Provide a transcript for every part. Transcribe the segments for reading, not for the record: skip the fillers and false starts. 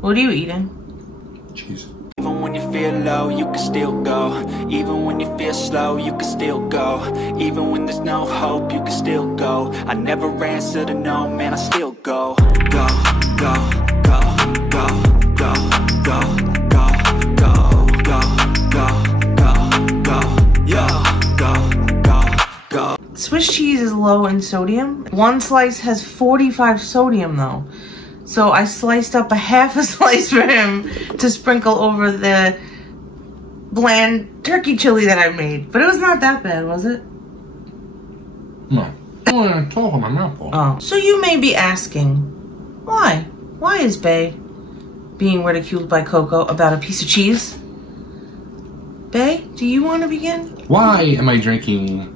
What are you eating? Cheese. Even when you feel low, you can still go. Even when you feel slow, you can still go. Even when there's no hope, you can still go. I never answer to no, man, I still go. Go, go, go, go, go, go, go, go, go, go, go, go, go, go, go. Swiss cheese is low in sodium. One slice has 45 sodium though. So I sliced up a half a slice for him to sprinkle over the bland turkey chili that I made. But it was not that bad, was it? No. I want to talk on my mouth. Oh. So you may be asking, why? Why is Bay being ridiculed by Coco about a piece of cheese? Bay, do you want to begin? Why am I drinking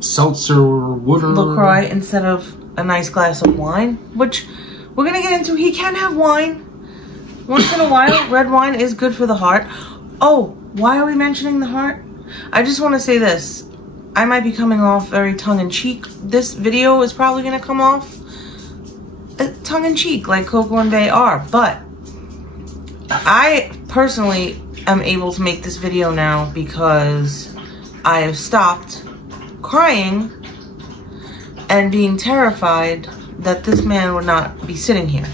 seltzer water? LaCroix instead of a nice glass of wine, which we're gonna get into. He can have wine once in a while. Red wine is good for the heart. Oh, why are we mentioning the heart? I just want to say this. I might be coming off very tongue-in-cheek. This video is probably gonna come off tongue-in-cheek like Coco and Bay are, but I personally am able to make this video now because I have stopped crying and being terrified that this man would not be sitting here.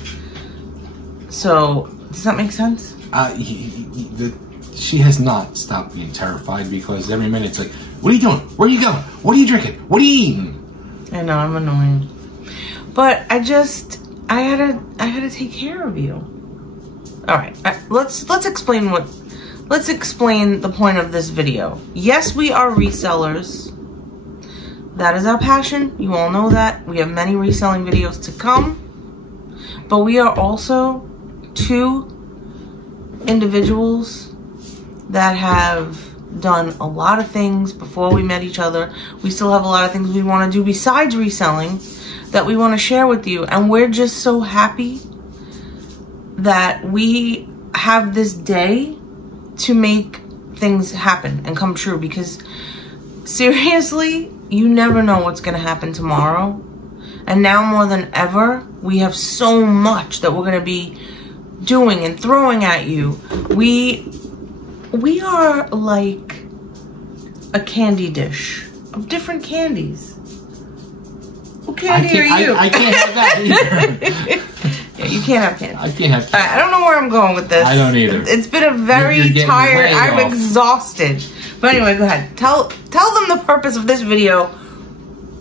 So, does that make sense? She has not stopped being terrified because every minute it's like, what are you doing? Where are you going? What are you drinking? What are you eating? I know, I'm annoying. But I had to take care of you. All right, let's explain the point of this video. Yes, we are resellers. That is our passion. You all know that. We have many reselling videos to come. But we are also two individuals that have done a lot of things before we met each other. We still have a lot of things we want to do besides reselling that we want to share with you. And we're just so happy that we have this day to make things happen and come true, because seriously, you never know what's going to happen tomorrow. And now more than ever, we have so much that we're going to be doing and throwing at you. We are like a candy dish of different candies. What candy are you? I can't have that either. Yeah, you can't have candy. I can't have candy. I don't know where I'm going with this. I don't either. It's been a very tired, I'm exhausted. But anyway, go ahead. Tell them the purpose of this video.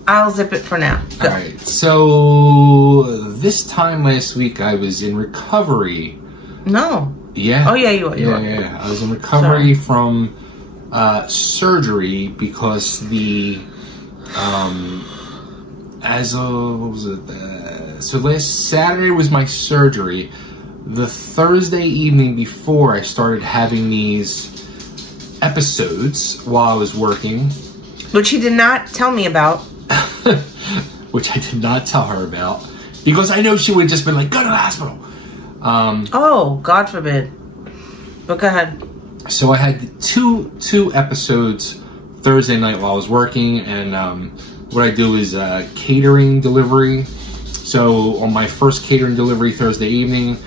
I'll zip it for now. Go. All right. So this time last week, I was in recovery. No. Yeah. Oh yeah, you are. Yeah. I was in recovery from surgery because the what was it? So last Saturday was my surgery. The Thursday evening before, I started having these episodes while I was working. Which he did not tell me about. Which I did not tell her about. Because I know she would have just been like, go to the hospital. Oh, God forbid. But go ahead. So I had two episodes Thursday night while I was working. And what I do is catering delivery. So on my first catering delivery Thursday evening,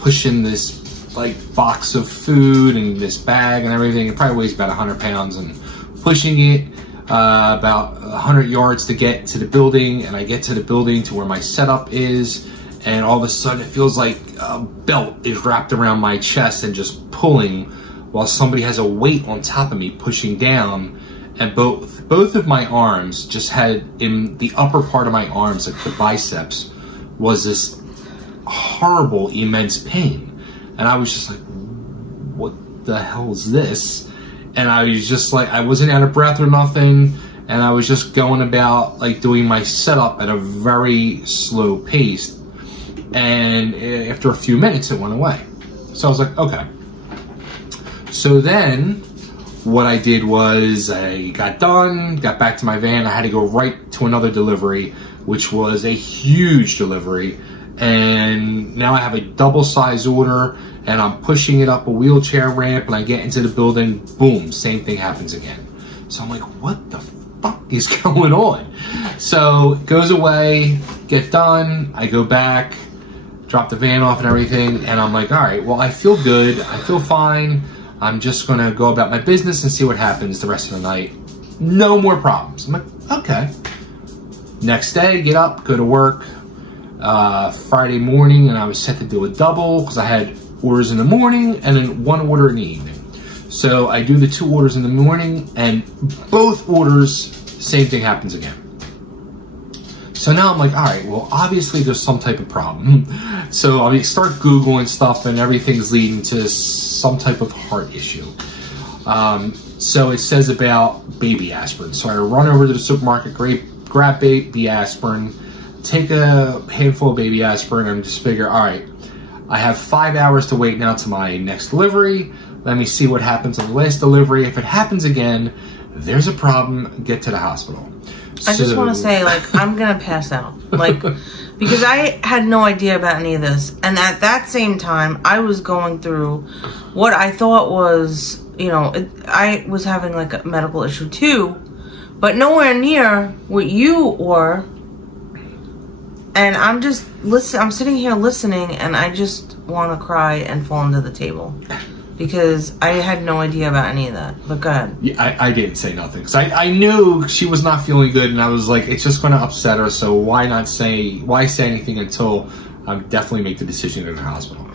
pushing this like box of food and this bag and everything. It probably weighs about 100 pounds, and pushing it about 100 yards to get to the building. And I get to the building to where my setup is, and all of a sudden it feels like a belt is wrapped around my chest and just pulling while somebody has a weight on top of me pushing down. And both of my arms just had, in the upper part of my arms, like the biceps, was this horrible, immense pain. And I was just like, what the hell is this? And I was just like, I wasn't out of breath or nothing. And I was just going about like doing my setup at a very slow pace. And after a few minutes, it went away. So I was like, okay. So then what I did was I got done, got back to my van. I had to go right to another delivery, which was a huge delivery. And now I have a double size order, and I'm pushing it up a wheelchair ramp, and I get into the building, boom, same thing happens again. So I'm like, what the fuck is going on? So it goes away, get done, I go back, dropped the van off and everything, and I'm like, all right, well, I feel good. I feel fine. I'm just going to go about my business and see what happens the rest of the night. No more problems. I'm like, okay. Next day, get up, go to work. Friday morning, and I was set to do a double because I had orders in the morning and then 1 order in the evening. So I do the 2 orders in the morning, and both orders, same thing happens again. So now I'm like, all right, well, obviously there's some type of problem. So I start Googling stuff, and everything's leading to some type of heart issue. So it says about baby aspirin. So I run over to the supermarket, grab baby aspirin, take a handful of baby aspirin, and just figure, all right, I have 5 hours to wait now to my next delivery. Let me see what happens on the last delivery. If it happens again, there's a problem, get to the hospital. I just want to say, like, I'm going to pass out. Like, because I had no idea about any of this. And at that same time, I was going through what I thought was, you know, I was having, like, a medical issue too. But nowhere near what you were. And I'm just I'm sitting here listening, and I just want to cry and fall under the table. Because I had no idea about any of that. But go ahead. Yeah, I didn't say nothing. Because I knew she was not feeling good, and I was like, it's just going to upset her, so why say anything until I definitely make the decision to go to the hospital.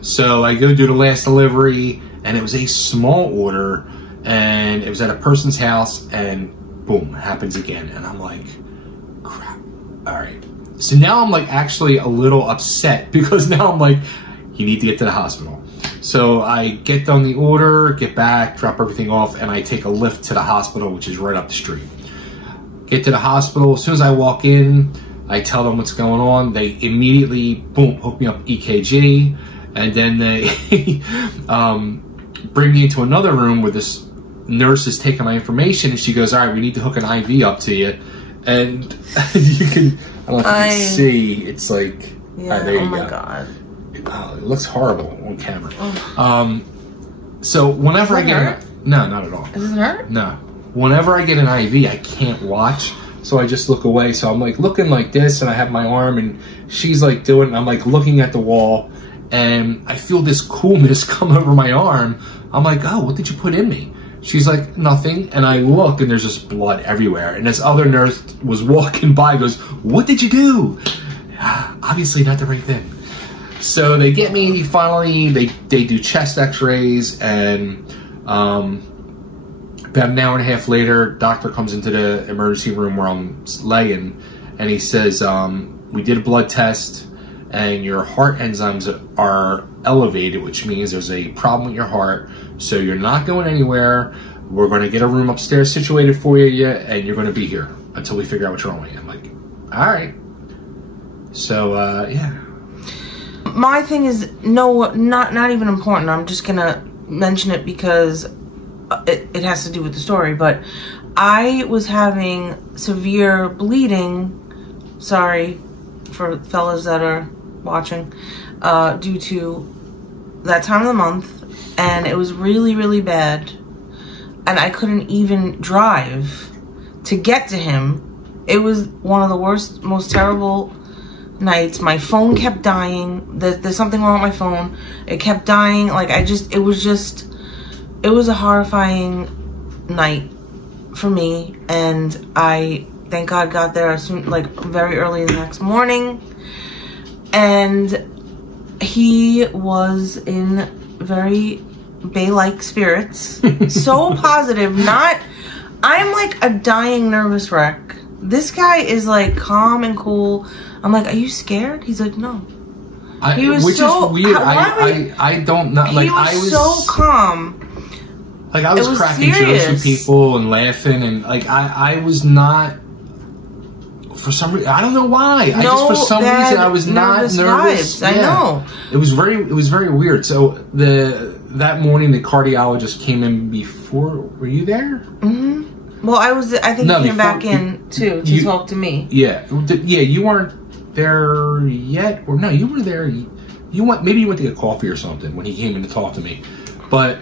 So I go do the last delivery, and it was a small order, and it was at a person's house, and boom, happens again. And I'm like, crap, all right. So now I'm like actually a little upset, because now I'm like, you need to get to the hospital. So I get done the order, get back, drop everything off, and I take a lift to the hospital, which is right up the street. Get to the hospital. As soon as I walk in, I tell them what's going on. They immediately, boom, hook me up EKG, and then they bring me into another room where this nurse is taking my information, and she goes, all right, we need to hook an IV up to you. And you can, I don't know if you can see, it's like, yeah, there you go. Oh my God. Oh, it looks horrible on camera. Oh. So whenever I get no, not at all. Does it hurt? No. Whenever I get an IV, I can't watch, so I just look away. So I'm like looking like this, and I have my arm, and she's like doing it, and I'm like looking at the wall, and I feel this coolness come over my arm. I'm like, oh, what did you put in me? She's like, nothing. And I look, and there's just blood everywhere. And this other nurse was walking by, goes, what did you do? Obviously not the right thing. So they get me, finally, they do chest x-rays, and about an hour and a half later, doctor comes into the emergency room where I'm laying, and he says, we did a blood test, and your heart enzymes are elevated, which means there's a problem with your heart, so you're not going anywhere. We're going to get a room upstairs situated for you, and you're going to be here until we figure out what's wrong with you. I'm like, all right. So, yeah. My thing is, no, not even important. I'm just gonna mention it because it has to do with the story. But I was having severe bleeding. Sorry for fellas that are watching, due to that time of the month, and it was really, really bad. And I couldn't even drive to get to him. It was one of the worst, most terrible nights. My phone kept dying. There's something wrong with my phone. It kept dying. Like, it was a horrifying night for me. And I, thank God, got there soon, like very early the next morning. And he was in very Bay-like spirits. So positive. I'm like a dying nervous wreck. This guy is like calm and cool. I'm like, are you scared? He's like, no. He was which so is weird. I don't know. Like, I was so calm. Like, I was cracking jokes with people and laughing, and like I was not. For some reason, I don't know why. For some reason I was not nervous. Vibes. I know. It was very weird. So that morning the cardiologist came in before. Were you there? Mm-hmm. Well, I think he came back in too to talk to me. Yeah, you weren't there yet, or no, you were there. Maybe you went to get coffee or something when he came in to talk to me, but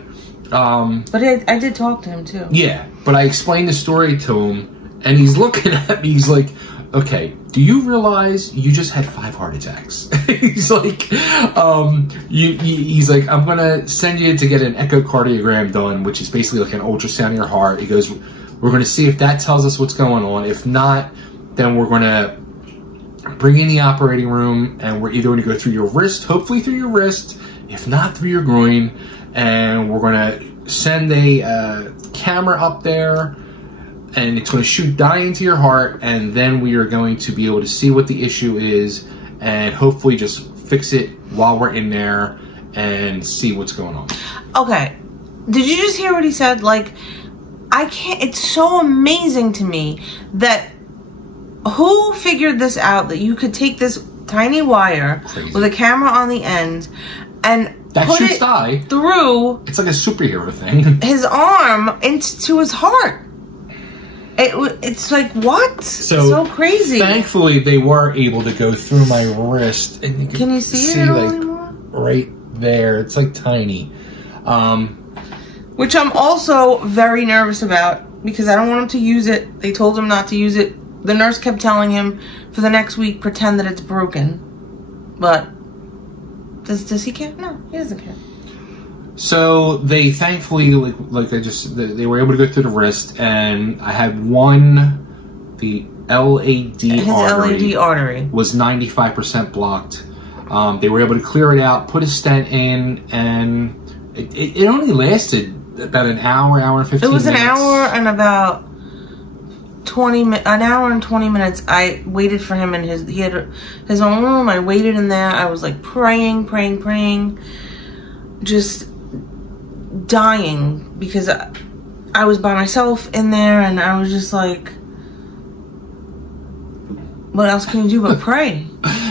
I did talk to him too. Yeah, but I explained the story to him, and he's looking at me. He's like, okay, do you realize you just had 5 heart attacks? He's like, he's like, I'm gonna send you to get an echocardiogram done, which is basically like an ultrasound of your heart. He goes, we're gonna see if that tells us what's going on. If not, then we're gonna bring you in the operating room, and we're either gonna go through your wrist, hopefully through your wrist, if not through your groin, and we're gonna send a camera up there, and it's going to shoot dye into your heart, and then we are going to be able to see what the issue is and hopefully just fix it while we're in there and see what's going on. Okay. Did you just hear what he said? Like, I can't, it's so amazing to me that who figured this out, that you could take this tiny wire with a camera on the end and that put shoots it dye through. It's like a superhero thing. His arm into his heart. It's like, what? So crazy. Thankfully, they were able to go through my wrist. And can you see it like anymore? Right there. It's like tiny. Which I'm also very nervous about because I don't want him to use it. They told him not to use it. The nurse kept telling him for the next week, pretend that it's broken. But does he care? No, he doesn't care. So they thankfully, they were able to go through the wrist, and I had the LAD artery was 95% blocked. They were able to clear it out, put a stent in, and it only lasted about an hour and 15 minutes. It was an hour and about 20 minutes. I waited for him in he had his own room. I waited in there. I was like praying, just dying because I was by myself in there, and I was just like, what else can you do but pray?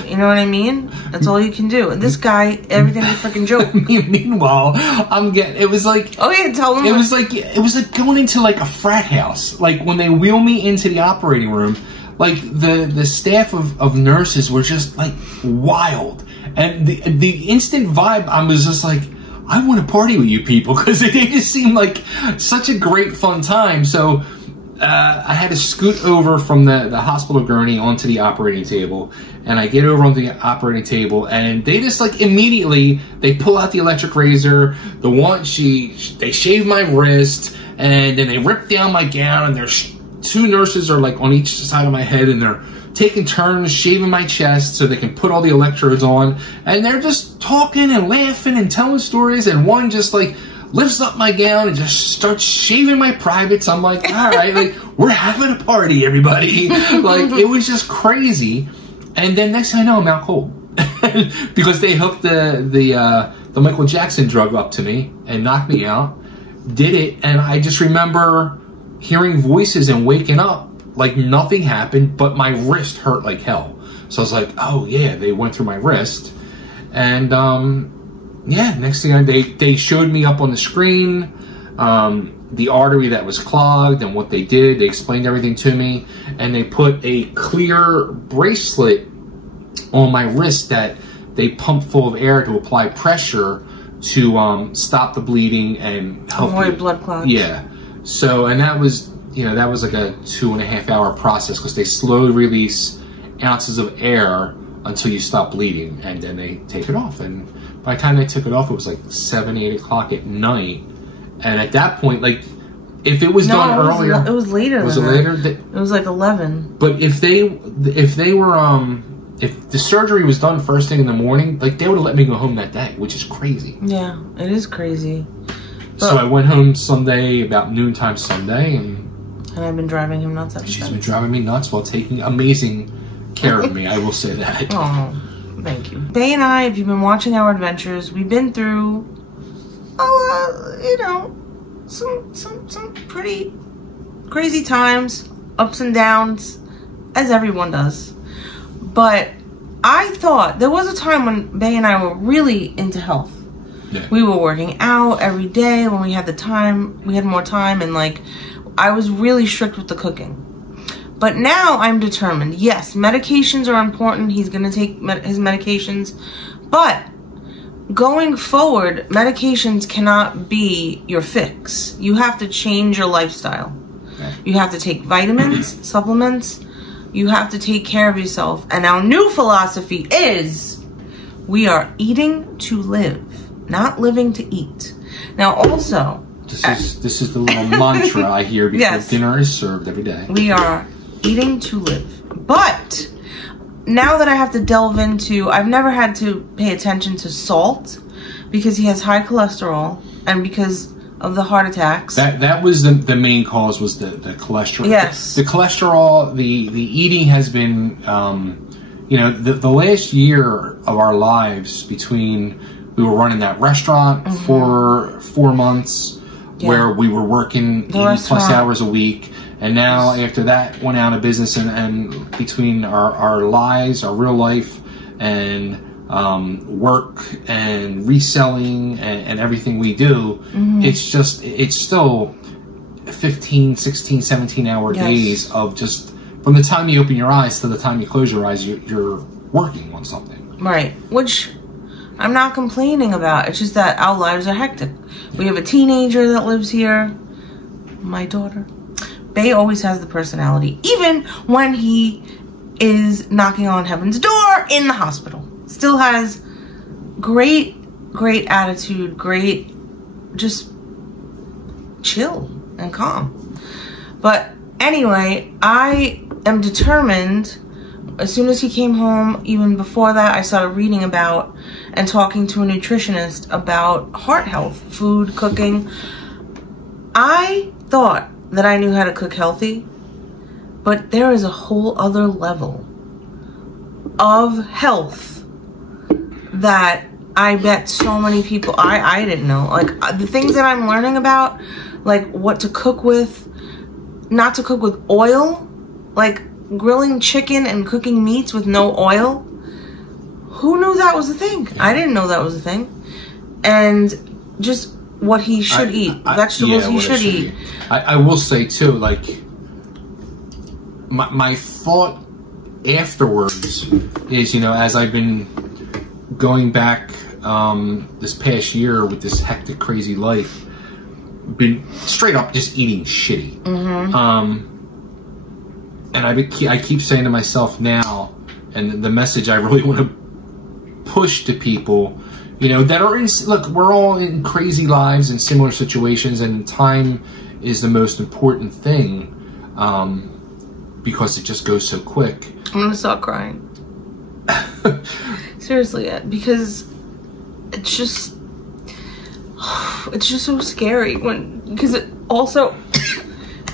You know what I mean? That's all you can do. And this guy, everything's a freaking joke. Meanwhile, it was like, oh yeah, tell him. It was like going into like a frat house. Like when they wheel me into the operating room, like the staff of nurses were just like wild, and the instant vibe, I was just like, I want to party with you people, because they just seemed like such a great fun time. So I had to scoot over from the hospital gurney onto the operating table, and I get over onto the operating table, and they just like immediately, they pull out the electric razor, they shave my wrist, and then they rip down my gown, and there's 2 nurses are like on each side of my head, and they're taking turns shaving my chest so they can put all the electrodes on, and they're just talking and laughing and telling stories, and one just like lifts up my gown and just starts shaving my privates. I'm like, all right, like, we're having a party, everybody. Like, it was just crazy. And then next thing I know, I'm out cold. Because they hooked the Michael Jackson drug up to me and knocked me out. Did it, and I just remember hearing voices and waking up like nothing happened, but my wrist hurt like hell. So I was like, oh yeah, they went through my wrist. And yeah, next thing they showed me up on the screen the artery that was clogged and what they did. They explained everything to me, and they put a clear bracelet on my wrist that they pumped full of air to apply pressure to stop the bleeding and help avoid blood clots. Yeah. So, and that was, that was like a 2.5 hour process, because they slowly release ounces of air until you stop bleeding, and then they take it off. And by the time they took it off, it was like 7, 8 o'clock at night. And at that point, like, if it was done earlier, it was later. Was it later? It was like 11. But if they were if the surgery was done first thing in the morning, like, they would have let me go home that day, which is crazy. Yeah, it is crazy. So I went home Sunday about noontime Sunday, and I've been driving him nuts ever since. She's been driving me nuts while taking amazing care of me. I will say that. Oh, thank you. Bay and I, if you've been watching our adventures, we've been through, some pretty crazy times, ups and downs, as everyone does. But I thought there was a time when Bay and I were really into health. Yeah. We were working out every day when we had the time. We had more time, and like, I was really strict with the cooking. But now I'm determined. Yes, medications are important. He's going to take his medications. But going forward, medications cannot be your fix. You have to change your lifestyle. Okay. You have to take vitamins, supplements, You have to take care of yourself. And our new philosophy is we are eating to live, not living to eat. Now also, this is the little mantra I hear before dinner is served every day. We are eating to live. But now that I have to delve into, I've never had to pay attention to salt because he has high cholesterol and because of the heart attacks. That was the main cause, was the cholesterol. Yes. The cholesterol, the eating has been, you know, the last year of our lives between, we were running that restaurant for 4 months where we were working 80+ hours a week. And now after that went out of business, and between our lives, our real life, and work and reselling and everything we do, it's still 15, 16, 17 hour days of just, from the time you open your eyes to the time you close your eyes, you're working on something. Right, which I'm not complaining about. It's just that our lives are hectic. We have a teenager that lives here, my daughter. Bay always has the personality, even when he is knocking on heaven's door in the hospital. Still has great attitude, great, just chill and calm. But anyway, I am determined. As soon as he came home, even before that, I started reading about and talking to a nutritionist about heart health, food, cooking. I thought that I knew how to cook healthy, but there is a whole other level of health that I bet so many people, I didn't know. Like, the things that I'm learning about, like what to cook with, not to cook with oil, like grilling chicken and cooking meats with no oil. Who knew that was a thing? I didn't know that was a thing. And just what he should eat, vegetables he should eat. I will say too, like, my thought afterwards is, you know, as I've been going back this past year with this hectic, crazy life, been straight up just eating shitty. And I keep saying to myself now, and the message I really want to push to people, you know, that are in, look, we're all in crazy lives and similar situations, and time is the most important thing, because it just goes so quick. I'm gonna stop crying. Seriously, because it's just so scary because it also,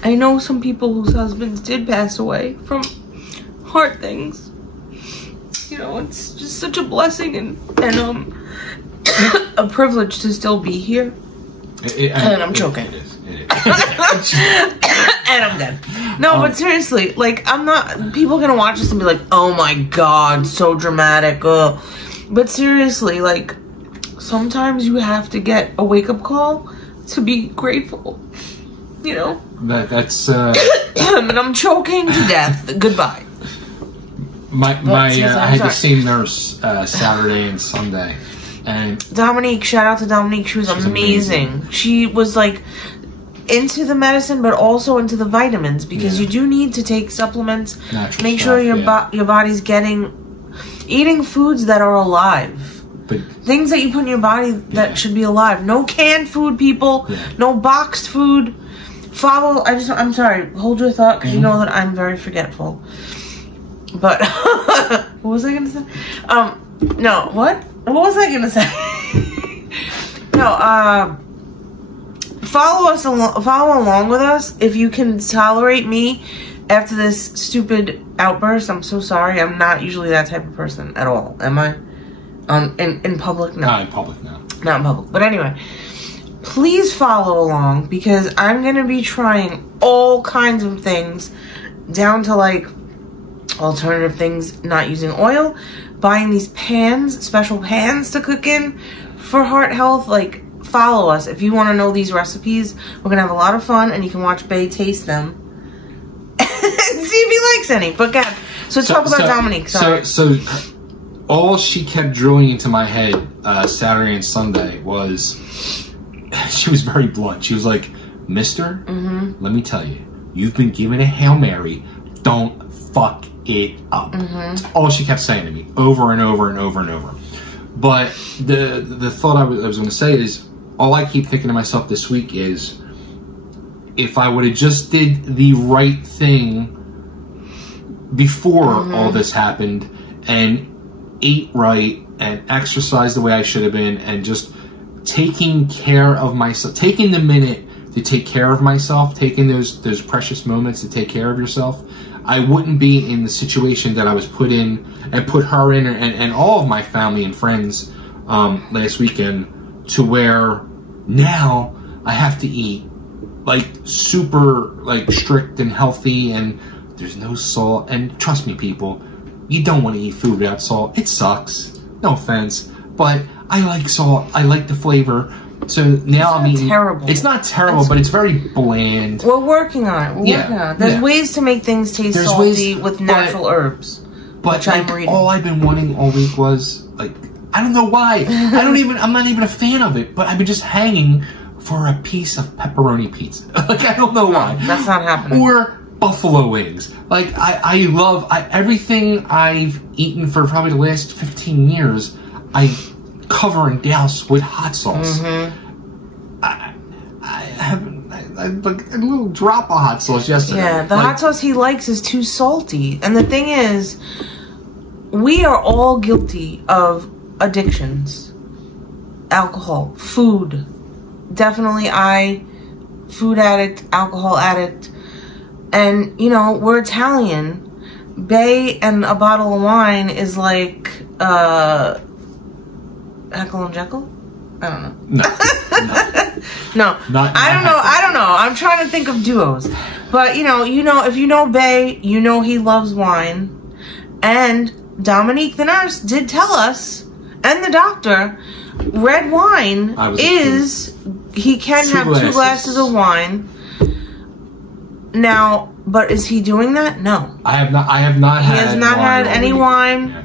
I know some people whose husbands did pass away from heart things. You know, it's just such a blessing and a privilege to still be here. And I'm choking. It is. And I'm dead. No, but seriously, like, I'm not, people are gonna watch this and be like, oh my god, so dramatic. But seriously, like, sometimes you have to get a wake-up call to be grateful. You know? That's and I'm choking to death. Goodbye. I had the same nurse Saturday and Sunday, and Dominique, shout out to Dominique. She was amazing. She was like into the medicine, but also into the vitamins, because you do need to take supplements. Natural Make sure your body's eating foods that are alive. But things that you put in your body that should be alive. No canned food, people. No boxed food. I'm sorry. Hold your thought, because you know that I'm very forgetful. But what was I gonna say? No, what? What was I gonna say? No, follow along with us if you can tolerate me after this stupid outburst. I'm so sorry. I'm not usually that type of person at all. Am I? In public? No. Not in public, no. Not in public. But anyway, please follow along, because I'm gonna be trying all kinds of things, down to like alternative things, not using oil, buying these pans, special pans to cook in for heart health. Like, follow us if you want to know these recipes. We're gonna have a lot of fun, and you can watch Bay taste them and see if he likes any. But God, so talk about Dominique. Sorry. So all she kept drilling into my head Saturday and Sunday was, she was very blunt. She was like, "Mister, let me tell you, you've been given a Hail Mary. Don't fuck it up. That's all she kept saying to me, over and over and over and over. But the thought I was going to say is, all I keep thinking to myself this week is, if I would have just did the right thing before all this happened, and ate right, and exercised the way I should have been, and just taking care of myself, taking the minute to take care of myself, taking those precious moments to take care of yourself, I wouldn't be in the situation that I was put in, and put her in, and all of my family and friends last weekend, to where now I have to eat like super like strict and healthy, and there's no salt. And trust me, people, you don't want to eat food without salt. It sucks. No offense, but I like salt. I like the flavor. So now I'm eating. Terrible. It's not terrible, but it's very bland. We're working on it. We're working on it. There's ways to make things taste salty with natural herbs. But like, all I've been wanting all week was, like, I don't know why. I'm not even a fan of it, but I've been just hanging for a piece of pepperoni pizza. Like, I don't know why. That's not happening. Or buffalo wings. Like, I love everything I've eaten for probably the last 15 years. I cover and douse with hot sauce. I haven't, like a little drop of hot sauce yesterday. Yeah, the hot sauce he likes is too salty. And the thing is, we are all guilty of addictions. Alcohol, food. Definitely food addict, alcohol addict. And, you know, we're Italian. Bay and a bottle of wine is like, Heckle and Jekyll? I don't know. No. I don't know. I'm trying to think of duos. But, you know, if you know Bay, you know he loves wine. And Dominique, the nurse, did tell us, and the doctor, red wine he can have 2 glasses of wine. Now, but is he doing that? No. I have not had. He has not had any wine. Yeah.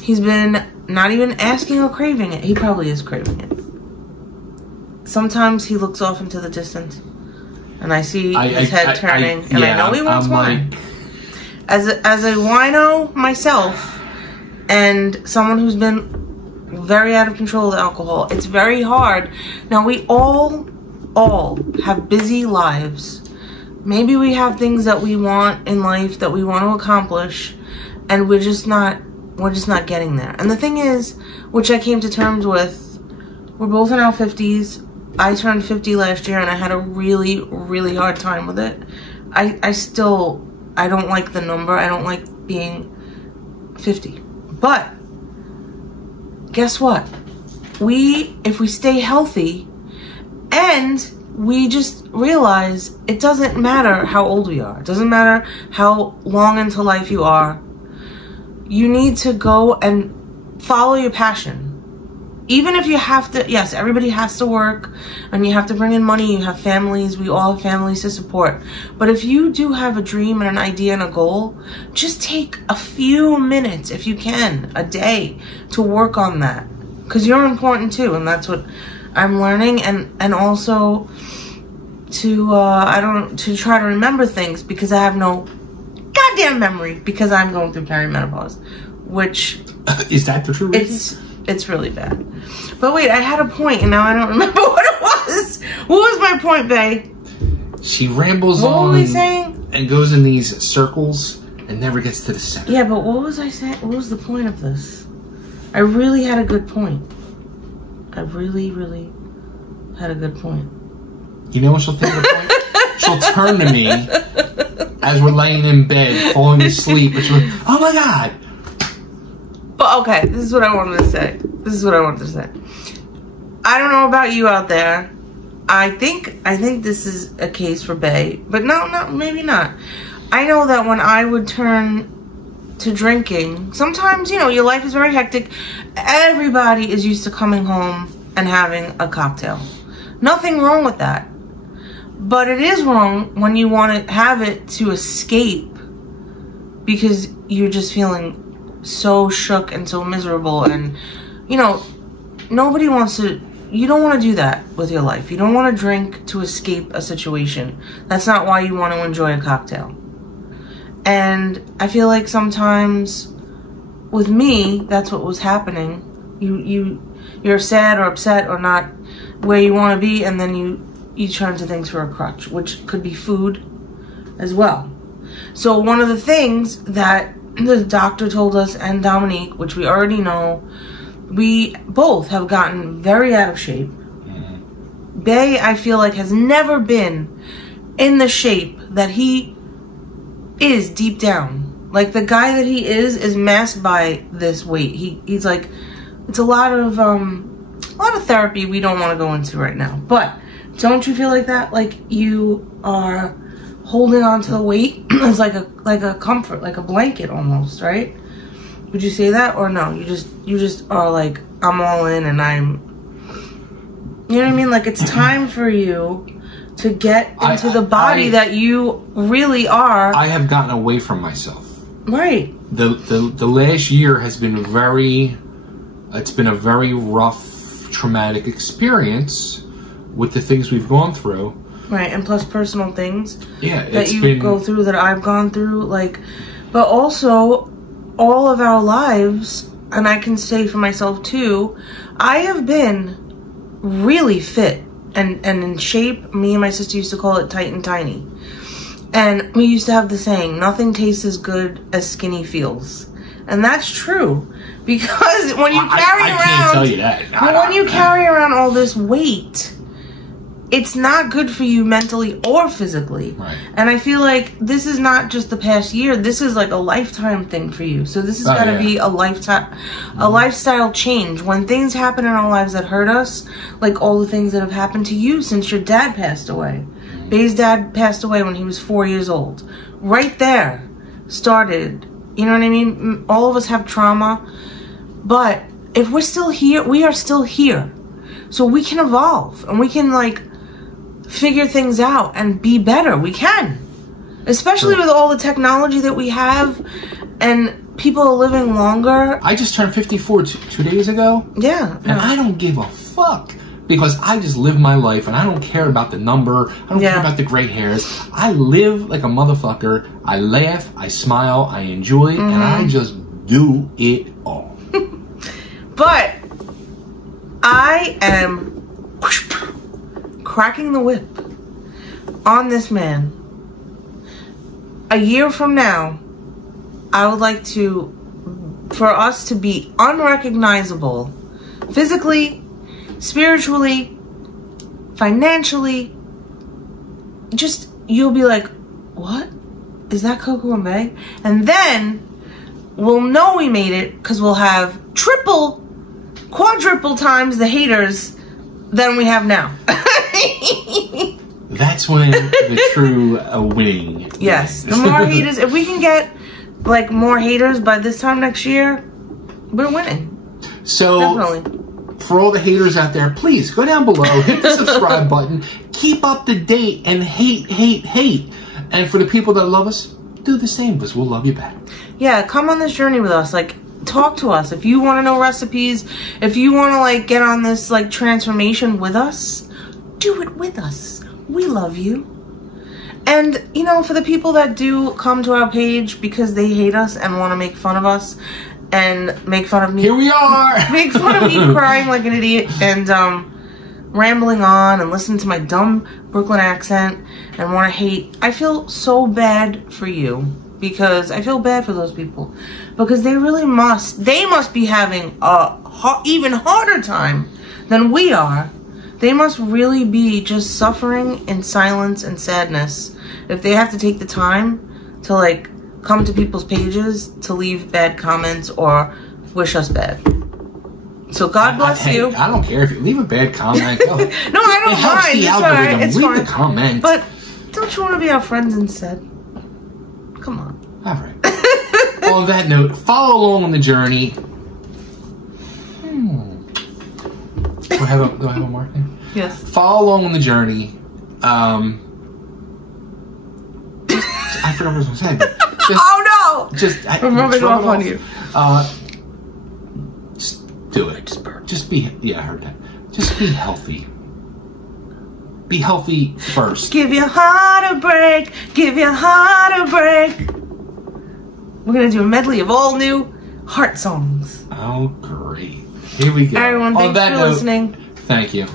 He's been not even asking or craving it. He probably is craving it. Sometimes he looks off into the distance, and I see his head turning, and I know he wants wine. Like... As a wino myself, and someone who's been very out of control with alcohol, it's very hard. Now, we all have busy lives. Maybe we have things that we want in life that we want to accomplish, and we're just not getting there. And the thing is, which I came to terms with, we're both in our 50s. I turned 50 last year, and I had a really, really hard time with it. I don't like the number. I don't like being 50. But guess what? If we stay healthy, and we just realize it doesn't matter how old we are. It doesn't matter how long into life you are. You need to go and follow your passion. Even if you have to, yes, everybody has to work and you have to bring in money, you have families, we all have families to support. But if you do have a dream and an idea and a goal, just take a few minutes, if you can, a day to work on that. Because you're important too, and that's what I'm learning. And also to try to remember things, because I have no goddamn memory, because I'm going through perimenopause, which is that the true reason? It's really bad. But wait, I had a point and now I don't remember what it was. What was my point, Bae? She rambles on. What were we saying? And goes in these circles and never gets to the center. Yeah, but what was I saying? What was the point of this? I really had a good point. I really, really had a good point. You know what she'll think of the point? She'll turn to me as we're laying in bed, falling asleep, and she'll be like, oh my God. But okay, this is what I wanted to say. I don't know about you out there. I think this is a case for Bae, but no, maybe not. I know that when I would turn to drinking, sometimes, you know, your life is very hectic. Everybody is used to coming home and having a cocktail. Nothing wrong with that. But it is wrong when you want to have it to escape because you're just feeling so shook and so miserable, and you know, nobody wants to. You don't want to do that with your life. You don't want to drink to escape a situation. That's not why you want to enjoy a cocktail. And I feel like sometimes with me, that's what was happening. You're sad or upset or not where you want to be, and then you turn to things for a crutch, which could be food as well. So one of the things that the doctor told us, and Dominique, which we already know, we both have gotten very out of shape. Bay, I feel like, has never been in the shape that he is deep down. Like, the guy that he is masked by this weight. He's like, it's a lot of therapy we don't want to go into right now. But don't you feel like that? Like you are holding on to the weight as like a comfort, like a blanket almost, right? Would you say that, or no? You just are like, I'm all in, and you know what I mean? Like, it's time for you to get into the body that you really are. I have gotten away from myself. Right. The last year has been it's been a very rough, traumatic experience with the things we've gone through. Right, and plus personal things. Yeah, that you go through, that I've gone through, like, but also all of our lives, and I can say for myself too, I have been really fit and in shape. Me and my sister used to call it tight and tiny. And we used to have the saying, nothing tastes as good as skinny feels. And that's true. Because when you carry around... I can't tell you that. When you carry around all this weight, it's not good for you mentally or physically. Right. And I feel like this is not just the past year. This is like a lifetime thing for you. So this has got to be a lifestyle change. When things happen in our lives that hurt us, like all the things that have happened to you since your dad passed away. Bay's dad passed away when he was 4 years old. Right there started, you know what I mean? All of us have trauma. But if we're still here, we are still here. So we can evolve and we can like figure things out and be better. We can. Especially with all the technology that we have and people are living longer. I just turned 54 two days ago. Yeah. And I don't give a fuck. Because I just live my life and I don't care about the number. I don't care about the gray hairs. I live like a motherfucker. I laugh, I smile, I enjoy, and I just do it all. But I am cracking the whip on this man. A year from now, I would like for us to be unrecognizable physically, spiritually, financially. Just, you'll be like, what? Is that Coco and Bay? And then we'll know we made it because we'll have triple, quadruple times the haters than we have now. That's when the true winning. Yes. The more haters, if we can get like more haters by this time next year, we're winning. So definitely. For all the haters out there, please go down below, hit the subscribe button, keep up to date, and hate. And for the people that love us, do the same, because we'll love you back. Yeah, come on this journey with us. Like, talk to us. If you want to know recipes, if you want to, like, get on this, like, transformation with us, do it with us. We love you. And, you know, for the people that do come to our page because they hate us and want to make fun of us, and make fun of me. Here we are! Make fun of me crying like an idiot and rambling on and listen to my dumb Brooklyn accent and want to hate. I feel so bad for you, because I feel bad for those people, because they really must. They must be having a even harder time than we are. They must really be just suffering in silence and sadness if they have to take the time to like come to people's pages to leave bad comments or wish us bad. So God bless you. I don't care if you leave a bad comment. No, I don't mind. It's alright. It's fine. Leave a comment. But don't you want to be our friends instead? Come on. All right. On that note, follow along on the journey. Do I have a marker? Yes. Follow along on the journey. I forgot what I was going to say. But oh no! I'm rubbing off on you. Just do it. Just be. Yeah, I heard that. Just be healthy. Be healthy first. Give your heart a break. Give your heart a break. We're going to do a medley of all new heart songs. Oh, great. Here we go. Everyone, thanks for listening. Thank you.